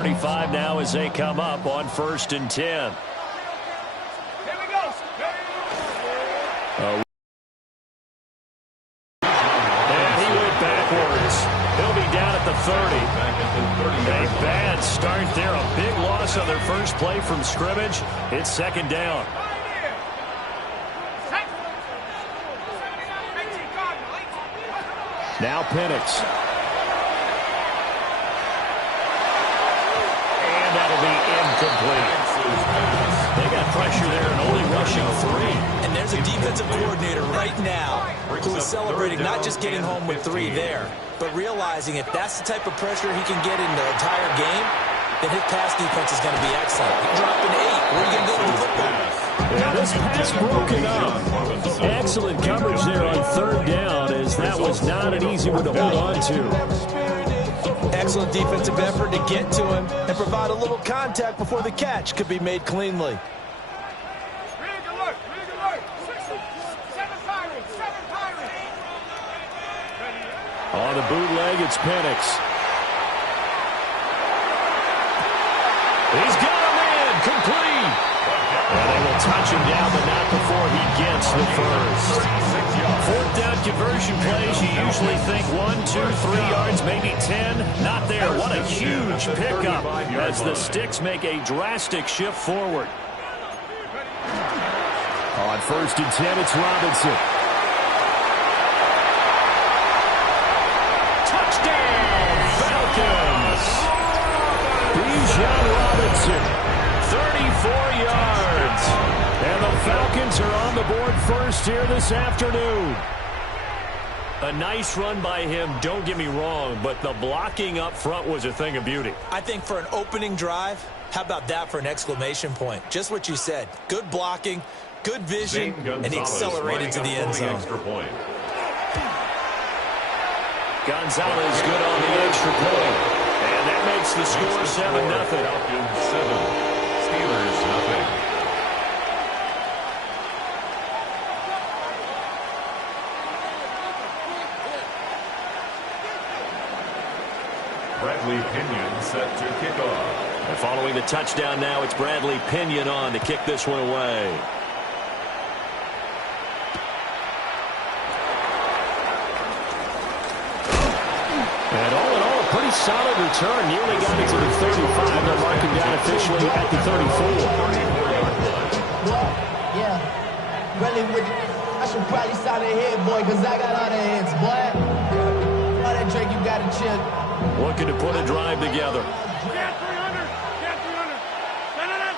35 now as they come up on 1st and 10. Here we go. And he went backwards. He'll be down at the 30. A bad start there. A big loss on their first play from scrimmage. It's 2nd down. Now Penix. And that'll be incomplete. They got pressure there and only rushing 3. And there's a defensive coordinator right now who is celebrating not just getting home with 3 there, but realizing if that's the type of pressure he can get in the entire game, then his pass defense is going to be excellent. He dropped an 8. Where are you going to go with the football? Yeah, this pass broken up. Excellent coverage there on 3rd down, as that was not an easy one to hold on to. Excellent defensive effort to get to him and provide a little contact before the catch could be made cleanly. On the bootleg, it's Penix. He's got him in, complete. And they will touch him down, but not before he gets the first. 4th down conversion plays, you usually think 1, 2, 3 yards, maybe 10. Not there. What a huge pickup as the Sticks make a drastic shift forward. On 1st and 10, it's Robinson. Touchdown, Falcons! Bijan Robinson. 34 yards. And the Falcons are on the board first here this afternoon. A nice run by him, don't get me wrong, but the blocking up front was a thing of beauty. I think for an opening drive, how about that for an exclamation point? Just what you said. Good blocking, good vision, and he accelerated to the end zone. Gonzalez good on the extra point. And that makes the score 7-0. Falcons 7. Steelers nothing. Bradley Pinion set to kick off. And following the touchdown now, it's Bradley Pinion on to kick this one away. And all in all, a pretty solid return. Nearly got it to the 35. They're marking down officially at the 34. Yeah. Really, I should probably sign a hit, boy, because I got all the hits, boy. All that Drake, you got to chill. Looking to put a drive together. Get 300. Get 300. Send it in.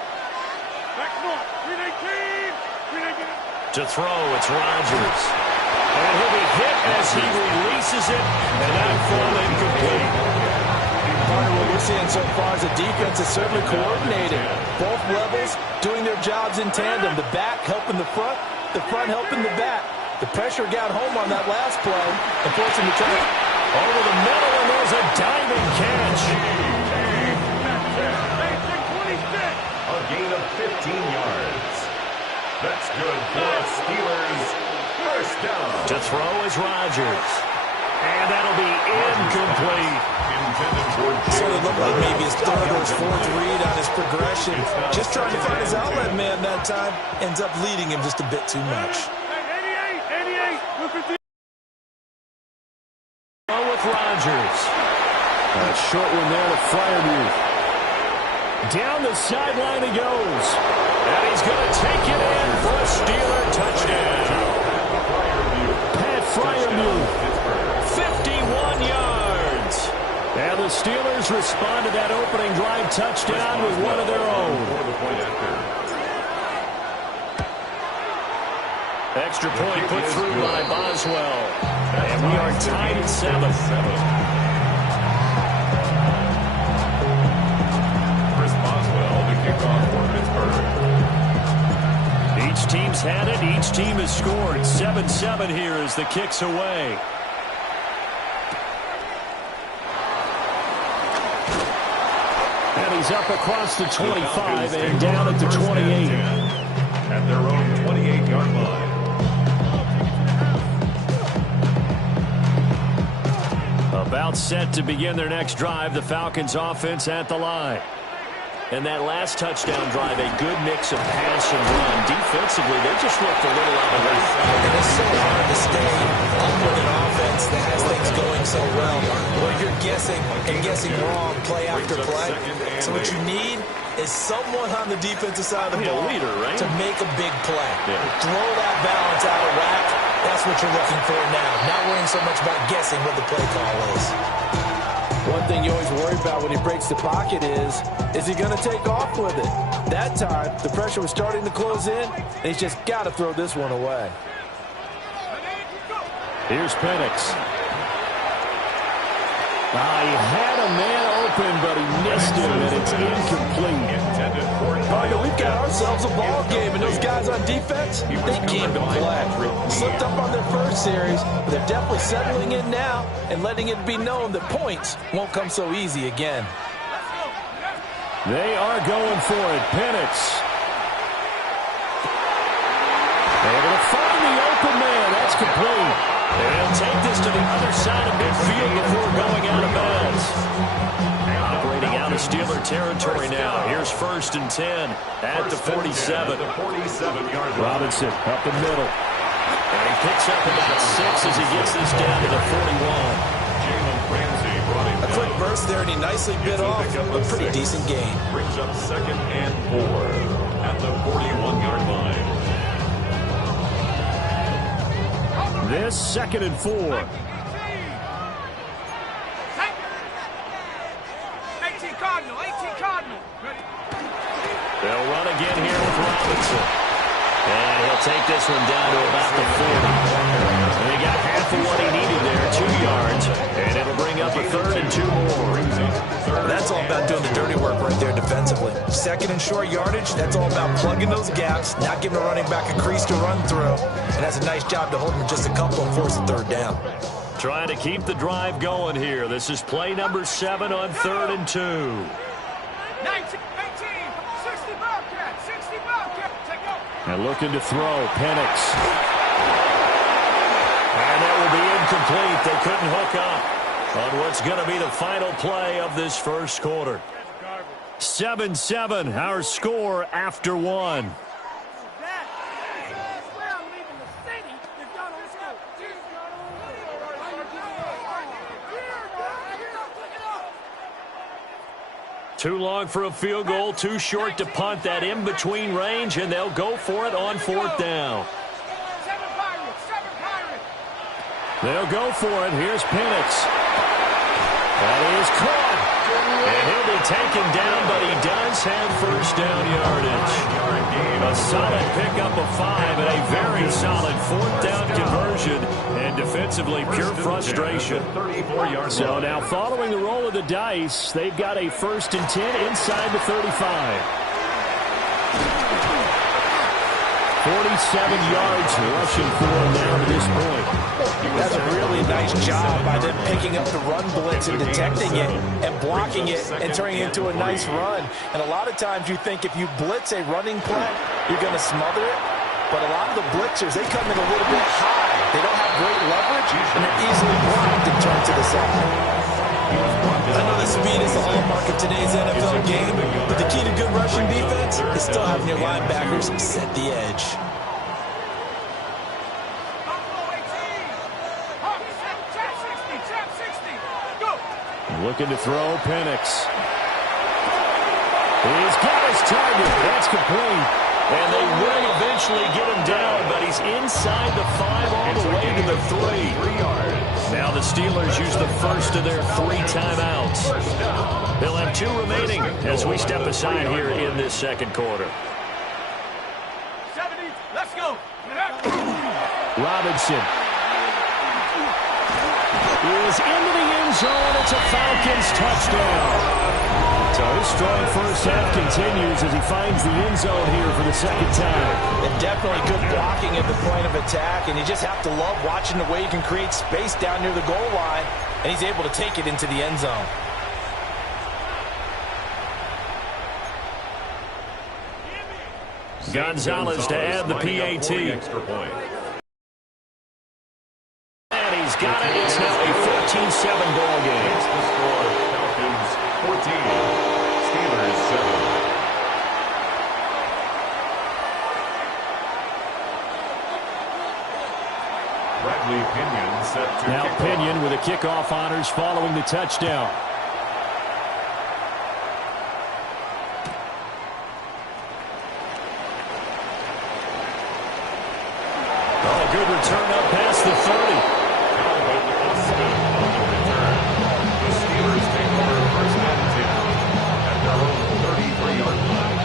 Back north. 319. 319. To throw, it's Rodgers. And he'll be hit as he releases it, and that fall incomplete. Part of what we're seeing so far is the defense is certainly coordinated. Both levels doing their jobs in tandem. The back helping the front helping the back. The pressure got home on that last play and forced him to turn it over the middle, and there's a diving catch. A gain of 15 yards. That's good for Steelers. First down. To throw is Rodgers. And that'll be incomplete. So it looked like maybe his 3rd or his 4th read on his progression. Just trying to find his outlet man that time. Ends up leading him just a bit too much. 88. With Rodgers. A short one there to Freiermuth. Down the sideline he goes. And he's going to take it in for a Steeler touchdown. Pat Freiermuth, 51 yards. And the Steelers respond to that opening drive touchdown with one of their own. Extra point put through by Boswell. And we are tied at 7. Chris Boswell to kick off for Pittsburgh. Each team's had it. Each team has scored. 7-7 here as the kick's away. And he's up across the 25 and down at the 28. At their own 28-yard line. A About set to begin their next drive, the Falcons offense at the line. And that last touchdown drive, a good mix of pass and run. Defensively, they just looked a little out of whack. And it's so hard to stay up with an offense that has things going so well, where you're guessing and guessing wrong play after play. So what you need is someone on the defensive side of the ball to make a big play. Throw that balance out of whack. That's what you're looking for now. Not worrying so much about guessing what the play call is. One thing you always worry about when he breaks the pocket is he going to take off with it? That time, the pressure was starting to close in, and he's just got to throw this one away. Here's Penix. He had a man open, but he missed him, and it's incomplete. We've got ourselves a ball game, and those guys on defense, they came to play. Slipped up on their first series, but they're definitely settling in now and letting it be known that points won't come so easy again. They are going for it. Penix. Able to find the open man. That's complete. And he'll take this to the other side of midfield before going out of bounds. Operating out of Steeler territory now. Here's 1st and 10 at the 47. Robinson up the middle. And he picks up about 6 as he gets this down to the 41. A quick burst there, and he nicely bit off a pretty decent gain. Brings up 2nd and 4 at the 41-yard line. This 2nd and 4. 18 Cardinal, 18 Cardinal. They'll run again here with Robinson. And he'll take this one down to about the 40. And he got half of what he needed there, 2 yards. And it'll bring up a 3rd and 2 more. That's all about doing the dirty work right there defensively. 2nd and short yardage, that's all about plugging those gaps, not giving a running back a crease to run through. And that's a nice job to hold him just a couple and force a 3rd down. Trying to keep the drive going here. This is play number 7 on 3rd and 2. 19, 18, 60 Bobcat, 60 Bobcat. Take off. And looking to throw, Penix. And that will be incomplete. They couldn't hook up on what's going to be the final play of this first quarter. 7-7, our score after 1. Too long for a field goal, too short to punt. That in-between range, and they'll go for it on 4th down. They'll go for it. Here's Penix. That is caught. And he'll be taken down, but he does have 1st down yardage. A solid pickup of 5 and a very solid 4th down conversion. And defensively, pure frustration. So now following the roll of the dice, they've got a 1st and 10 inside the 35. 47 yards rushing for him now to this point. That's a really nice job by them picking up the run blitz and detecting it and blocking it and turning it into a nice run. And a lot of times you think if you blitz a running play, you're going to smother it. But a lot of the blitzers, they come in a little bit high. They don't have great leverage, and they're easily blocked and turned to the side. I know the speed is the hallmark of today's NFL game, but the key to good rushing defense is still having your linebackers set the edge. Looking to throw, Penix. He's got his target. That's complete. And they will eventually get him down, but he's inside the 5 all the way to the 3. Now the Steelers use the first of their 3 timeouts. They'll have 2 remaining as we step aside here in this second quarter. 70, let's go. Robinson is into the end zone. It's a Falcons touchdown. So his strong first half continues as he finds the end zone here for the 2nd time. And definitely good blocking at the point of attack, and you just have to love watching the way he can create space down near the goal line, and he's able to take it into the end zone. Gonzalez to add the PAT. And he's got it. It's now a 14-7 ball game. kickoff honors following the touchdown. Oh, good return up past the 30. The Steelers take over first and 10 at their own 33-yard line.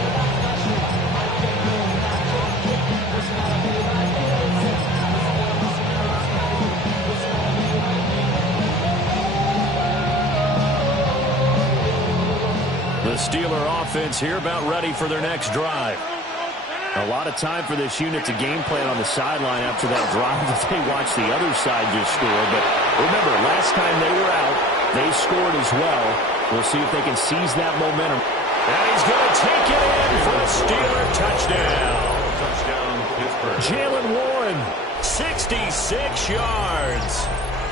The Steeler offense here about ready for their next drive. A lot of time for this unit to game plan on the sideline after that drive that they watched the other side just score. But remember, last time they were out, they scored as well. We'll see if they can seize that momentum. And he's going to take it in for a Steeler touchdown. Touchdown, Pittsburgh. Jalen Warren, 66 yards.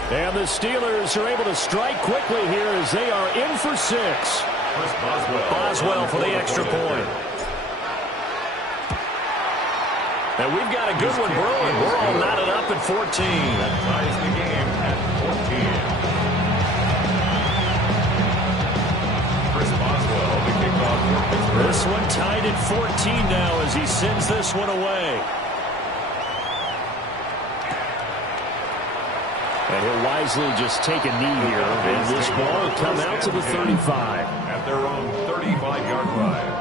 And the Steelers are able to strike quickly here as they are in for 6. Boswell for the extra point. And we've got a good one brewing. We're all knotted up at 14. That ties the game at 14. Chris Boswell, the kickoff for Pittsburgh. This one tied at 14 now as he sends this one away. And he'll wisely just take a knee here. And this ball will come out to the 35. At their own 35-yard line.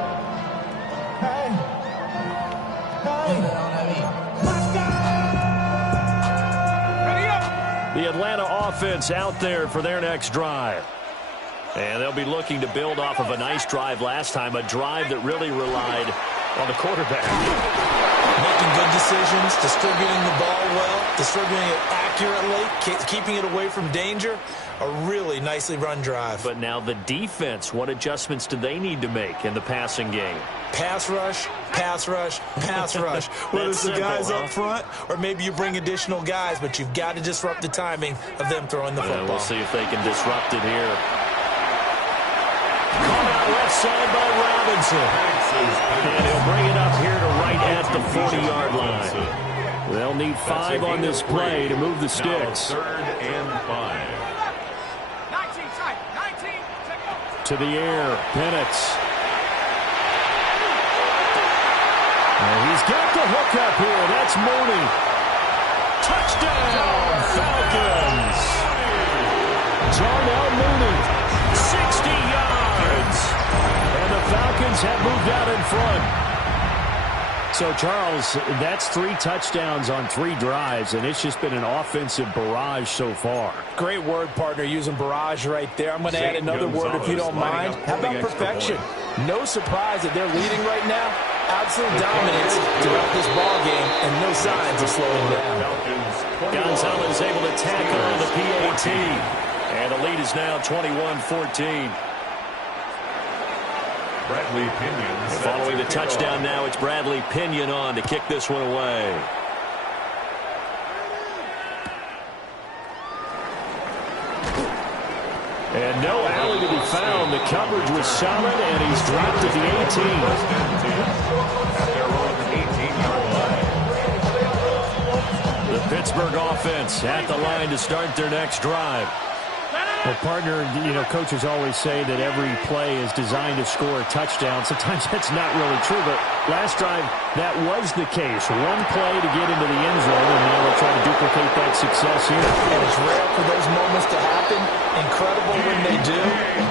The Atlanta offense out there for their next drive. And they'll be looking to build off of a nice drive last time, a drive that really relied on the quarterback. Making good decisions, distributing the ball well, distributing it accurately, keeping it away from danger. A really nicely run drive. But now the defense, what adjustments do they need to make in the passing game? Pass rush, pass rush, pass rush. Whether it's the guys up front or maybe you bring additional guys, but you've got to disrupt the timing of them throwing the football. We'll see if they can disrupt it here. Caught out left side by Robinson. And he'll bring it up here to right at the 40-yard line. They'll need 5 on this play to move the sticks. Now 3rd and 5. 19, tight, 19, take it. To the air, Penix. And he's got the hook up here. That's Mooney. Touchdown, Falcons. Darnell Mooney, 60 yards. And the Falcons have moved out in front. So, Charles, that's 3 touchdowns on 3 drives, and it's just been an offensive barrage so far. Great word, partner, using barrage right there. I'm going to add another word if you don't mind. How about perfection? No surprise that they're leading right now. Absolute dominance throughout this ball game and no signs of slowing down. Gonzalez able to tackle on the PAT. And the lead is now 21-14. Bradley Pinion. Following the touchdown now, it's Bradley Pinion on to kick this one away. And no alley to be found. The coverage was solid, and he's dropped at the 18. At their own 18-yard line. The Pittsburgh offense at the line to start their next drive. Well, partner, you know, coaches always say that every play is designed to score a touchdown. Sometimes that's not really true, but last drive, that was the case. One play to get into the end zone, and now they'll try to duplicate that success here. And it's rare for those moments to happen. Incredible when they do.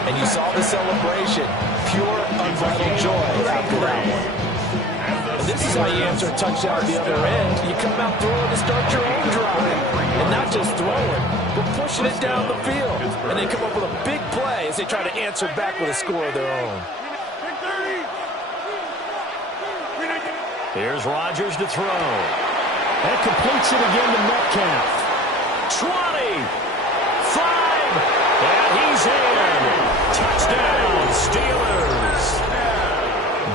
And you saw the celebration. Pure, unbridled joy after that one. And this is how you answer a touchdown at the other end. You come out throwing to start your own drive. And not just throwing, but pushing it down the field. And they come up with a big play as they try to answer back with a score of their own. Here's Rodgers to throw. That completes it again to Metcalf. 20, 5, and he's in. Touchdown, Steelers.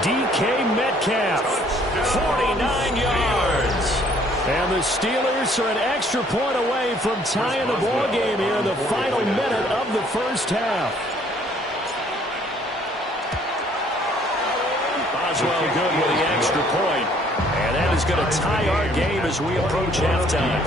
DK Metcalf, 49 yards. And the Steelers are an extra point away from tying the ball game here in the final minute of the first half. Boswell good with the extra point. And that is going to tie our game as we approach halftime.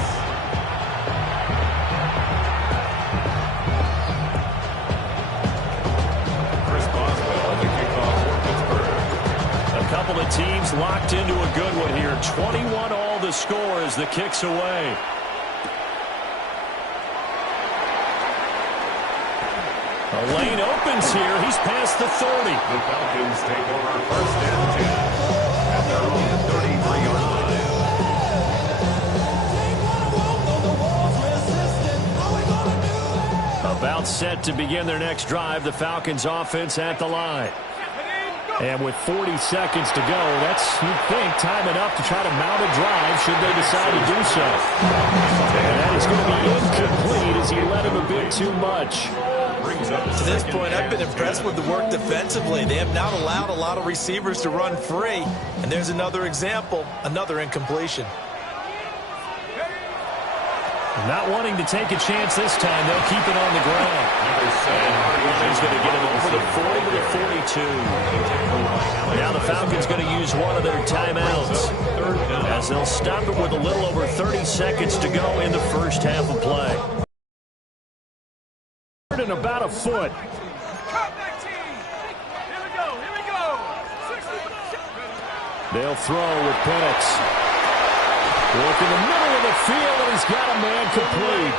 teams locked into a good one here. 21 all the score as the kick's away. A lane opens here. He's past the 30. The Falcons take over first and 10 at their own 33-yard line. About set to begin their next drive. The Falcons offense at the line. And with 40 seconds to go, that's, you'd think, time enough to try to mount a drive should they decide to do so. And that is going to be incomplete as he led him a bit too much. To this point, I've been impressed with the work defensively. They have not allowed a lot of receivers to run free. And there's another example, another incompletion. Not wanting to take a chance this time, they'll keep it on the ground. And he's going to get it over the 40 to the 42. Now the Falcons going to use one of their timeouts as they'll stop it with a little over 30 seconds to go in the first half of play. In about a foot. They'll throw with Penix. Work in the middle of the field, and he's got a man complete.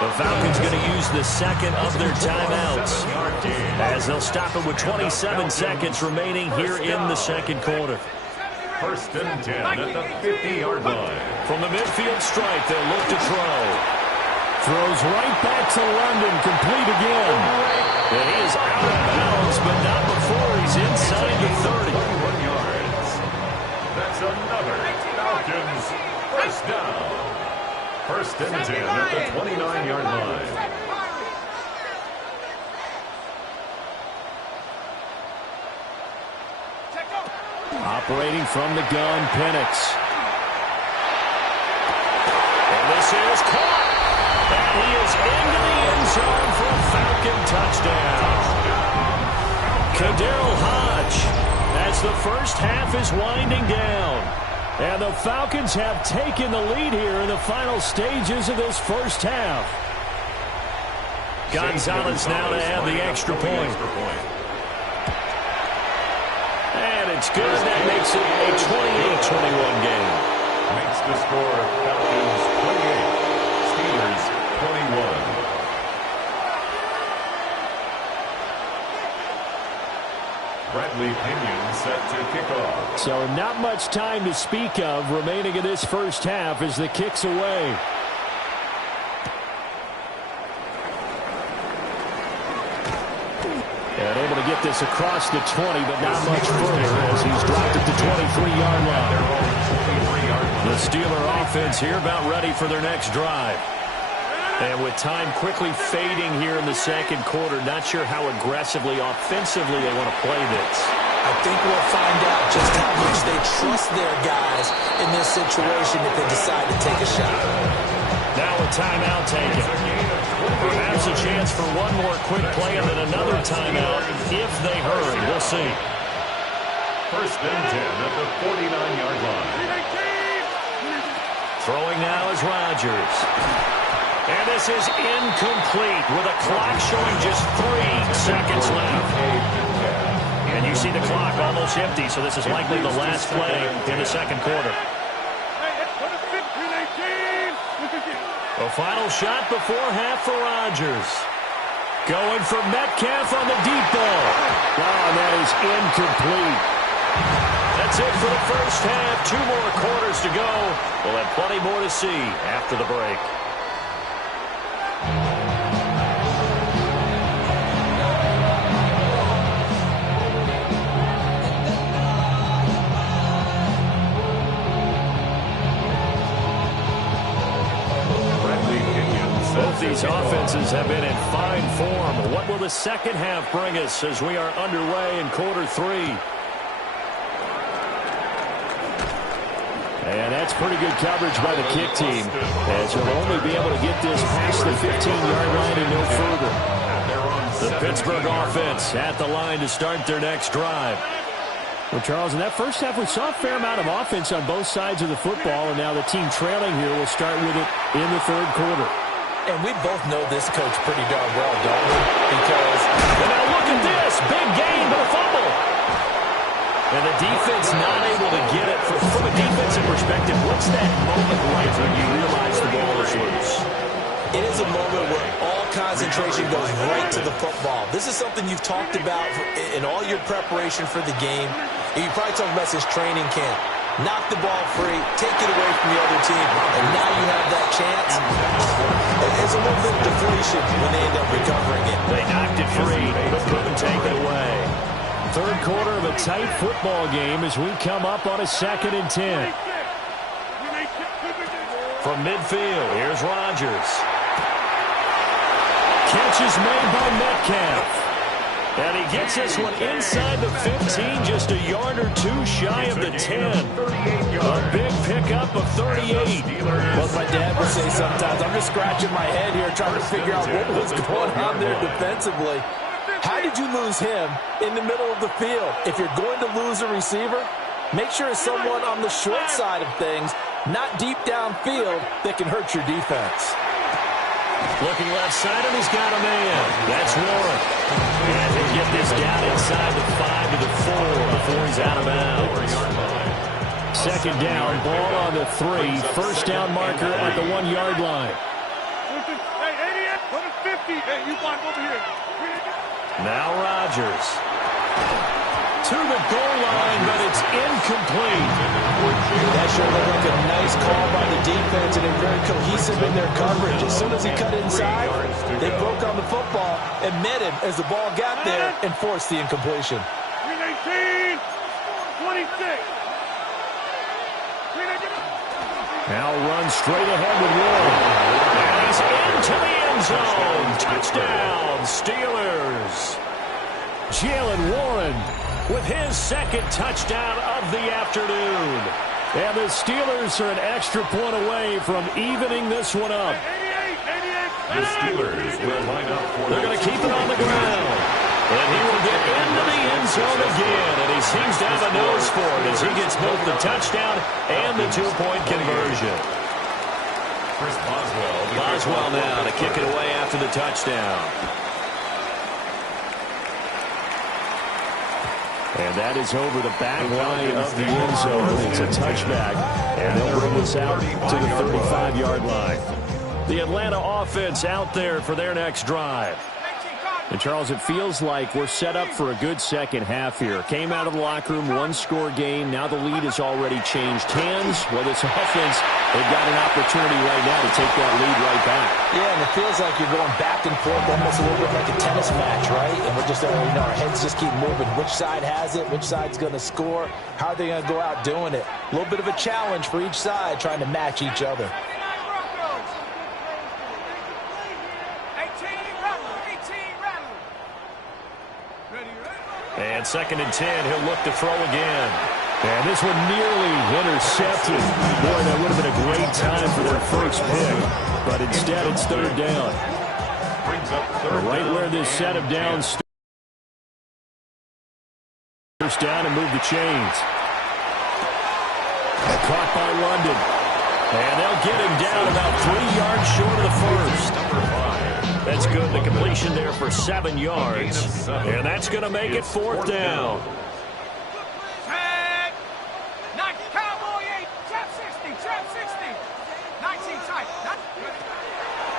The Falcons going to use the second of their timeouts as they'll stop it with 27 seconds remaining here in the second quarter. First and 10 at the 50-yard line. From the midfield stripe, they'll look to throw. Throws right back to London, complete again. And he is out of bounds, but not before he's inside the 30. 31 yards. That's another Falcons first down. First and 10 at the 29-yard line. Operating from the gun, Penix. And this is caught. And he is into the end zone for a Falcon touchdown. Kaderl Hodge, as the first half is winding down. And the Falcons have taken the lead here in the final stages of this first half. Gonzalez now to add the extra point. And it's good. That makes it a 28-21 game. Makes the score Falcons 28, Steelers 21. Bradley Pinion set to kick off. So not much time to speak of remaining in this first half as the kick's away. And able to get this across the 20, but not much further as he's dropped at the 23-yard line. The Steeler offense here about ready for their next drive. And with time quickly fading here in the second quarter, not sure how aggressively, offensively they want to play this. I think we'll find out just how much they trust their guys in this situation if they decide to take a shot. Now a timeout taken. Perhaps a chance for one more quick play and then another timeout if they hurry. We'll see. First and 10 at the 49-yard line. Throwing now is Rodgers. And this is incomplete with a clock showing just 3 seconds left. And you see the clock almost empty, so this is likely the last play in the second quarter. A final shot before half for Rodgers. Going for Metcalf on the deep ball. Oh, and that is incomplete. That's it for the first half. 2 more quarters to go. We'll have plenty more to see after the break. Both these offenses have been in fine form. What will the second half bring us as we are underway in quarter 3? And that's pretty good coverage by the kick team, as he'll only be able to get this past the 15-yard line and no further. The Pittsburgh offense at the line to start their next drive. Well, Charles, in that first half, we saw a fair amount of offense on both sides of the football, and now the team trailing here will start with it in the third quarter. And we both know this coach pretty darn well, don't we? Because... And now look at this. Big gain, but a fumble. And the the defense not able to get it. From a defensive perspective, what's that moment like when you realize the ball is loose? It is a moment where all concentration goes right to the football. This is something you've talked about in all your preparation for the game. You probably talked about since training camp. Knock the ball free, take it away from the other team, and now you have that chance. It's a little bit of deflation when they end up recovering it. They knocked it free, but couldn't take it away. Third quarter of a tight football game as we come up on a 2nd and 10. From midfield, here's Rodgers. Catch is made by Metcalf. And he gets this one inside the 15, just a yard or two shy of the 10. A big pickup of 38. Well, as my dad would say sometimes, I'm just scratching my head here trying to figure out what was going on there defensively. How did you lose him in the middle of the field? If you're going to lose a receiver, make sure it's someone on the short side of things, not deep downfield, that can hurt your defense. Looking left side, and he's got a man. That's Warren. And he'll get this down inside the 5 to the 4 before he's out of bounds. 2nd down, ball on the 3. First down marker at the 1-yard line. Now Rodgers. To the goal line, but it's incomplete. That sure looked like a nice call by the defense, and they're very cohesive in their coverage. As soon as he cut inside, they broke on the football and met him as the ball got there and forced the incompletion. 319, 26. Now run straight ahead with Warren. And he's into the end zone. Touchdown, Steelers. Jalen Warren with his 2nd touchdown of the afternoon. And the Steelers are an extra point away from evening this one up. The Steelers will line up for They're going to keep it on the ground. And he will get into the end zone again. And he seems to have a nose for it as he gets both the touchdown and the 2-point conversion. Boswell now to kick it away after the touchdown. And that is over the back line of the end zone. It's a touchback. And they'll bring this out to the 35-yard line. The Atlanta offense out there for their next drive. And, Charles, it feels like we're set up for a good second half here. Came out of the locker room, 1-score game. Now the lead has already changed hands. Well, this offense, they've got an opportunity right now to take that lead right back. Yeah, and it feels like you're going back and forth almost a little bit like a tennis match, right? And we're just, our heads just keep moving. Which side has it? Which side's going to score? How are they going to go out doing it? A little bit of a challenge for each side trying to match each other. And 2nd and 10, he'll look to throw again. And this one nearly intercepted. Boy, that would have been a great time for their first pick. But instead, it's 3rd down. Right where this set of downs starts. First down and move the chains. Caught by London. And they'll get him down about 3 yards short of the first. That's good. The completion there for 7 yards. And that's going to make it 4th down.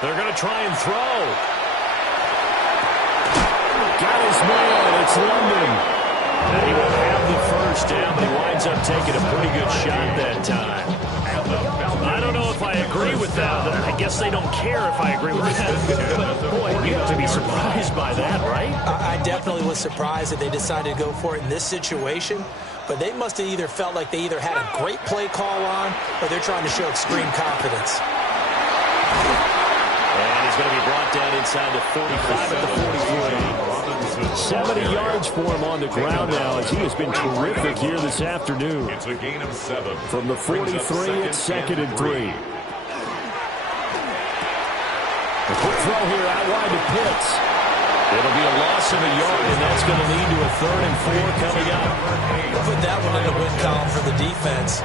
They're going to try and throw. Got his man. It's London. And he will have the first down, but he winds up taking a pretty good shot that time. I don't know if I agree with that. I guess they don't care if I agree with that. But, boy, you have to be surprised by that, right? I definitely was surprised that they decided to go for it in this situation. But they must have either felt like they either had a great play call on or they're trying to show extreme confidence. And he's going to be brought down inside the 45 at the 43. 70 yards for him on the ground now as he has been terrific here this afternoon. It's a gain of 7. From the 43, it's 2nd and 3. A quick throw here out wide to Pitts. It'll be a loss of a yard, and that's going to lead to a 3rd and 4 coming up. Put that one in the win column for the defense.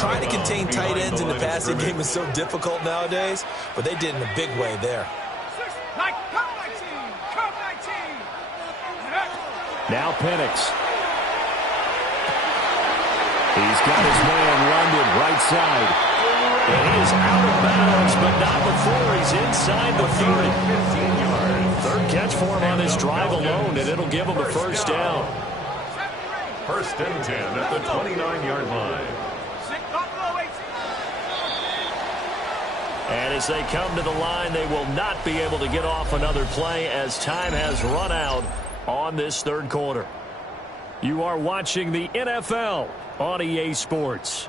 Trying to contain tight ends in the passing game is so difficult nowadays, but they did in a big way there. Now Penix. He's got his man London right side. And he is out of bounds, but not before he's inside the 30. 15 yards. Third catch for him on this drive alone, and it'll give him a first down. First and 10 at the 29-yard line. And as they come to the line, they will not be able to get off another play as time has run out on this third quarter. You are watching the NFL on EA Sports.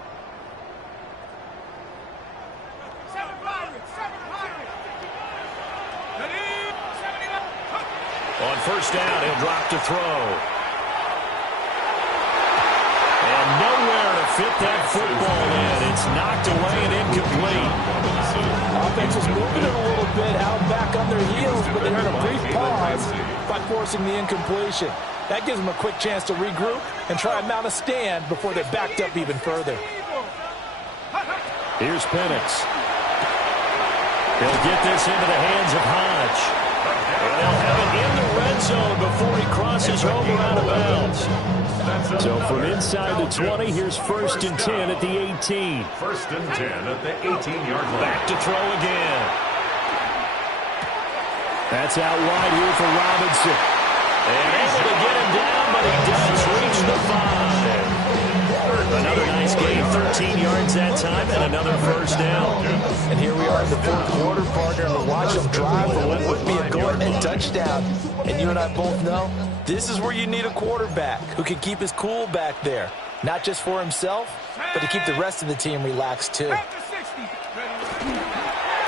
On first down, he'll drop to throw. And nowhere to fit that football in. It's knocked away and incomplete. Offense was moving it a little bit, out back on their heels, but they had a brief pause by forcing the incompletion. That gives them a quick chance to regroup and try and mount a stand before they backed up even further. Here's Penix. He'll get this into the hands of Hodge. And they'll have it in the red zone before he crosses over out of bounds. So from inside the 20, here's first and 10 at the 18. First and 10 at the 18-yard line. Back to throw again. That's out wide here for Robinson. And able to get him down, but he does reach the 5. Another nice gain, 13 yards that time, and another first down. And here we are in the fourth quarter, partner, and we're watching them drive for what would be a go-ahead touchdown. And you and I both know this is where you need a quarterback who can keep his cool back there. Not just for himself, but to keep the rest of the team relaxed too.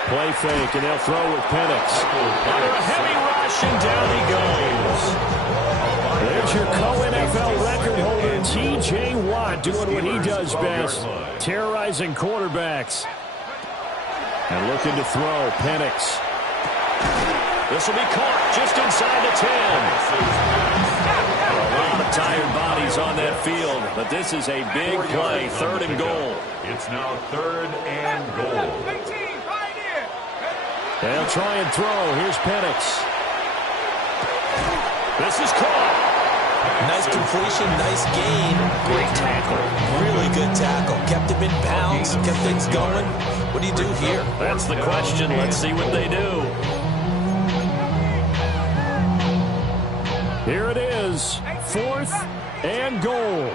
Play fake, and they'll throw with Penix. Under a heavy rush, and down he goes. There's your co-NFL record holder, T.J. Watt, doing what he does best, terrorizing quarterbacks. And looking to throw, Penix. This will be caught just inside the 10. A lot of tired bodies on that field, but this is a big play, third and goal. It's now third and goal. They'll try and throw. Here's Penix. This is caught. Nice completion, nice gain. Great tackle. Really good tackle. Kept him in bounds, kept things going. What do you do here? That's the question. Let's see what they do. Here it is. Fourth and goal.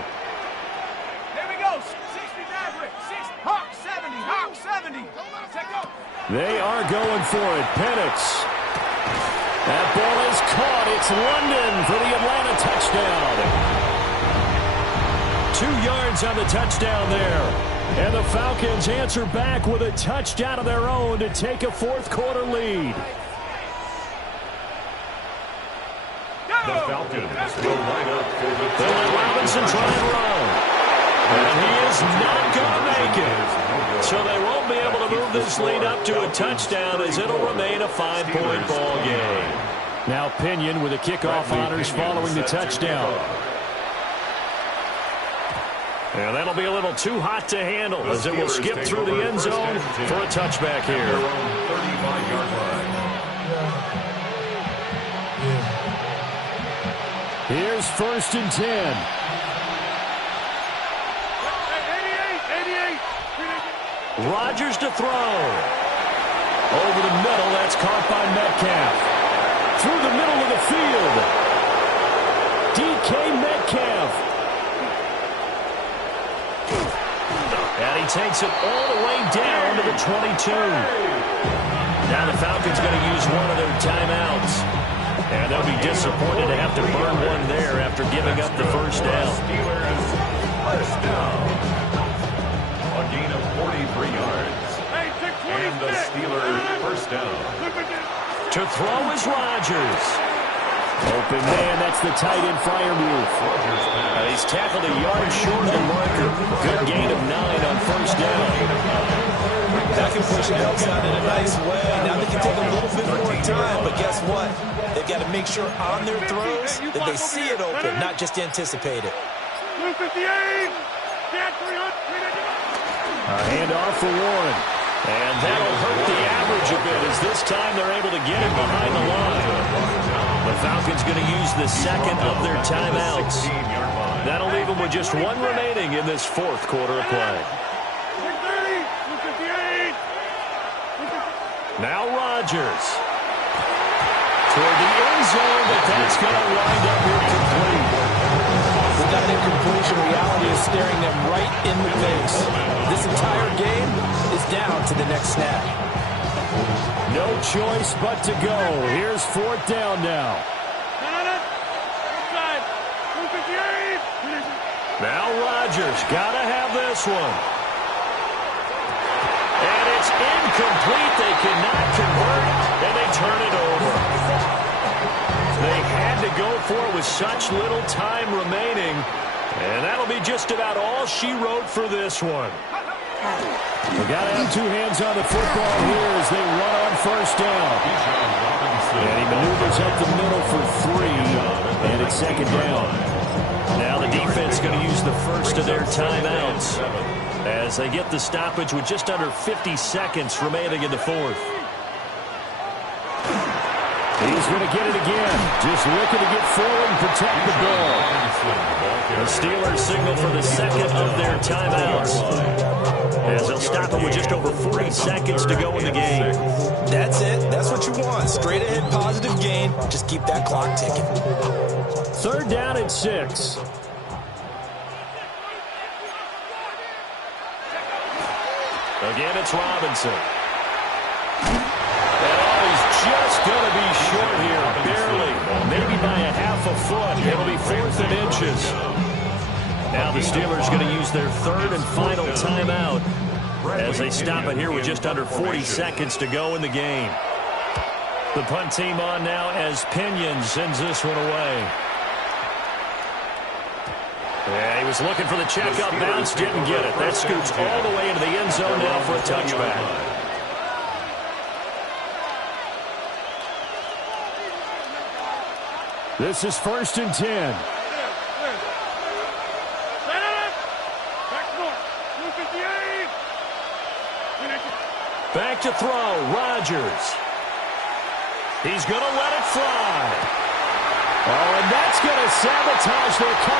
Here we go. 60 Maverick. 60. Hawk 70. Hawk 70. Take off. They are going for it. Penix. That ball is caught. It's London for the Atlanta touchdown. 2 yards on the touchdown there. And the Falcons answer back with a touchdown of their own to take a fourth quarter lead. The Falcons will line up for the They'll let Robinson try and run. And he is not going to make it. So they won't be able to move this lead up to a touchdown as it'll remain a 5-point ball game. Now Pinion with the kickoff honors following the touchdown. And that'll be a little too hot to handle as it will skip through the end zone for a touchback here. 35-yard line. Here's first and 10. Rodgers to throw. Over the middle, that's caught by Metcalf. Through the middle of the field. DK Metcalf. And he takes it all the way down to the 22. Now the Falcons going to use one of their timeouts. And they'll be disappointed to have to burn one there after giving up the first down. Steelers first down. A gain of 43 yards. And the Steelers first down. To throw is Rodgers. Open man, that's the tight end Freiermuth. He's tackled a yard short of the marker. Good gain of 9 on first down. That completion helps out in a nice way. Now they can take a little bit more time, but guess what? They've got to make sure on their throws that they see it open, not just anticipate it. A handoff for Warren. And that'll hurt the average a bit as this time they're able to get him behind the line. The Falcons going to use the second of their timeouts. That'll leave them with just one remaining in this fourth quarter of play. Now Rodgers. Toward the end zone, but that's going to wind up incomplete. Well, that incompletion reality is staring them right in the face. This entire game is down to the next snap. No choice but to go. Here's fourth down now. Now Rodgers got to have this one. And it's incomplete. They cannot convert, and they turn it over. They had to go for it with such little time remaining, and that'll be just about all she wrote for this one. They got to have two hands on the football here as they run on first down. And he maneuvers up the middle for 3, and it's second down. Now the defense going to use the first of their timeouts as they get the stoppage with just under 50 seconds remaining in the fourth. He's going to get it again. Just looking to get forward and protect the ball. The Steelers signal for the second of their timeouts as they'll stop it with just over 40 seconds to go in the game. That's it. That's what you want. Straight ahead positive gain. Just keep that clock ticking. Third down and 6. Again, it's Robinson. And he's just going to be short here, barely, maybe by a half a foot. It'll be 4th and inches. Now the Steelers going to use their third and final timeout as they stop it here with just under 40 seconds to go in the game. The punt team on now as Pinion sends this one away. Yeah, he was looking for the check-up bounce, didn't get it. That scoots all the way into the end zone now for a touchback. This is 1st and 10. Back to throw, Rodgers. He's going to let it fly. Oh, and that's going to sabotage their comeback.